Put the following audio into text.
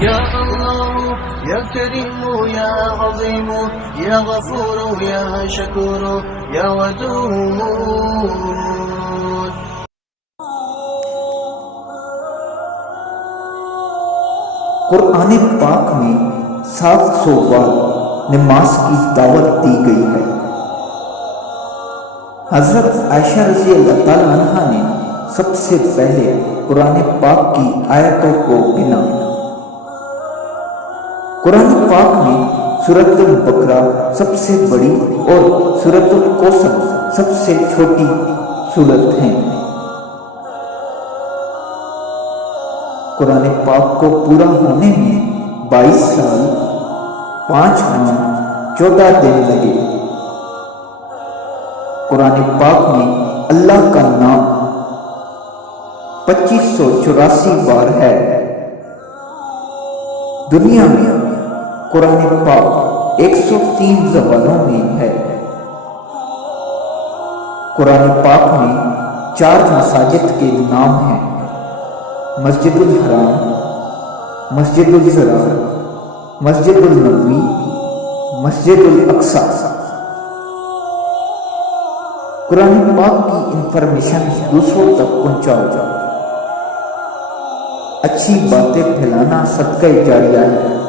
يا الله يا كريم يا عظيم يا غفور يا شكور يا ودود. قرآن پاک میں 700 بار نماز کی دعوت دی گئی ہے۔ حضرت عائشہ رضی اللہ تعالیٰ عنہ نے سب سے پہلے قرآن پاک کی آیتوں کو گنا۔ قرآن پاک میں سورۃ البقرہ سب سے بڑی اور سورۃ الکوثر سب سے چھوٹی سورت ہیں۔ قرآن پاک کو پورا ہونے میں 22 سال 5 ماہ 14 دن لگے۔ قرآن پاک میں اللہ کا نام 2584 بار ہے۔ دنیا میں قرآن پاک 103 زبانوں میں ہے۔ قرآن پاک میں 4 مساجد کے نام ہیں: مسجد الحرام، مسجد الضرار، مسجد النبوی، مسجد الاقصی۔ قرآن پاک کی انفارمیشن دوسروں تک پہنچاؤ۔ اچھی باتیں پھیلانا صدقہ جاریہ ہے۔